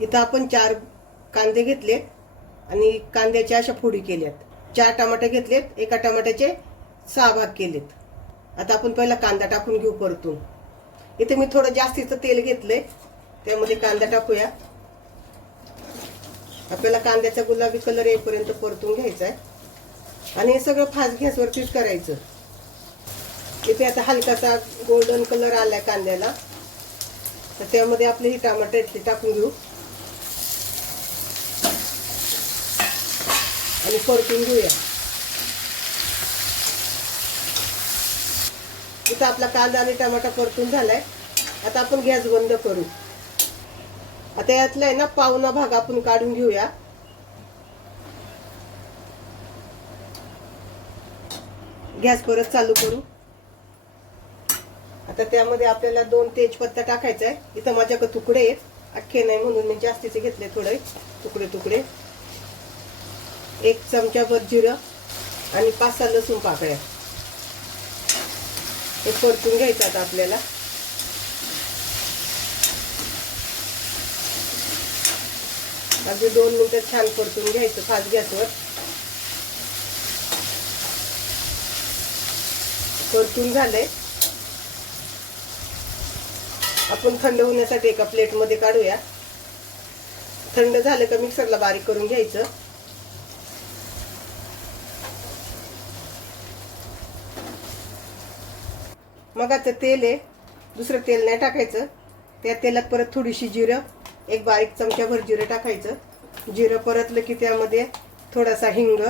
इथं आपण चार कांदे घेतलेत आणि कांद्याच्या अशा फोडी केल्यात. चार टमाटे घेतलेत एका टमाट्याचे सहा भाग केलेत. आता आपण पहिला कांदा टाकून घेऊ परतून. इथे मी थोडं जास्तीचं तेल घेतलंय त्यामध्ये कांदा टाकूया. आपल्याला कांद्याचा गुलाबी कलर येईपर्यंत परतून घ्यायचा आहे. आणि हे सगळं फास्ट गॅसवरतीच करायचं. इथे आता हलकासा गोल्डन कलर आलाय कांद्याला. तर त्यामध्ये आपले ही टमाटे टाकून घेऊ. आणि परतून घेऊया. इथं आपला कांदा आणि टमाटा परतून झालाय. आता आपण गॅस बंद करू. आता यातला आहे ना पावना भाग आपण काढून घेऊया. गॅस परत चालू करू. आता त्यामध्ये आपल्याला दोन तेजपत्ता टाकायचा आहे इथं माझ्याकडे तुकडे आहेत. अख्खे नाही म्हणून मी जास्तीचे घेतले थोडे. तुकडे तुकडे. एक चमच्याभर जिरं आणि पाच सहा लसूण पाकळ्या. हे परतून घ्यायचं आता आपल्याला. अगदी दोन मिनटं छान परतून घ्यायचं फास्ट गॅसवर. परतून झालंय. आपण थंड होण्यासाठी एका प्लेटमध्ये काढूया. थंड झालं का मिक्सरला बारीक करून घ्यायचं. मगाचं तेल आहे. दुसरं तेल नाही टाकायचं. त्या तेलात परत थोडीशी जिरं एक बारीक चमच्याभर जिरं टाकायचं. जिरं परतलं की त्यामध्ये थोडासा हिंग.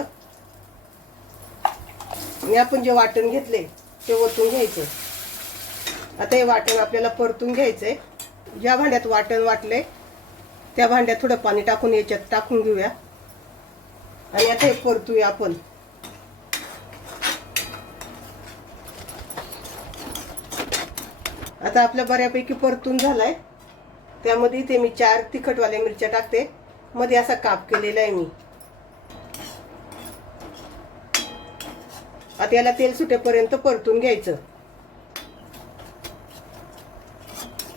आणि आपण जे वाटण घेतले ते ओतून घ्यायचं आता हे वाटण आपल्याला परतून घ्यायचं आहे ज्या भांड्यात वाटण वाटले त्या भांड्यात थोडं पाणी टाकून याच्यात टाकून घेऊया. आणि आता हे परतूया आपण. आता आपल्या बऱ्यापैकी परतून झालाय. त्यामध्ये इथे मी चार तिखटवाल्या मिरच्या टाकते. मध्ये असा काप केलेला आहे मी. आता याला तेल सुटेपर्यंत परतून घ्यायचं.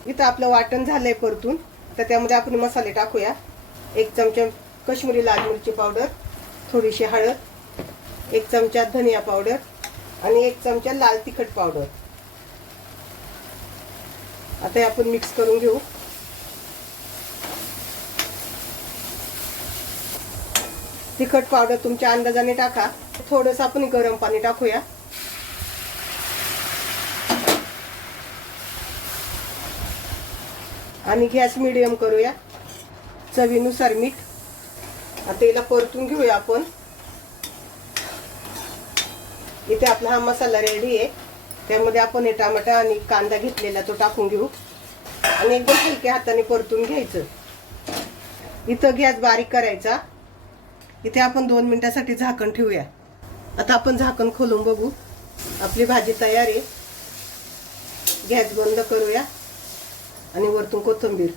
इथं आपलं वाटण झालंय परतून. तर त्यामध्ये आपण मसाले टाकूया. एक चमचा कश्मीरी लाल मिरची पावडर थोडीशी हळद एक चमचा धनिया पावडर आणि एक चमचा लाल तिखट पावडर. आता हे आपण मिक्स करून घेऊ. तिखट पावडर तुमच्या अंदाजाने टाका. थोडस आपण गरम पाणी टाकूया. आणि गॅस मिडियम करूया. चवीनुसार मीठ. आता याला परतून घेऊया आपण. इथे आपला हा मसाला रेडी आहे. त्यामध्ये आपण हे टमाटा आणि कांदा घेतलेला तो टाकून घेऊ. आणि एकदम हलक्या हाताने परतून घ्यायचं. इथं गॅस बारीक करायचा. इथे आपण दोन मिनिटासाठी झाकण ठेवूया. आता आपण झाकण खोलून बघू. आपली भाजी तयार आहे. गॅस बंद करूया. आणि वरतून कोथिंबीर.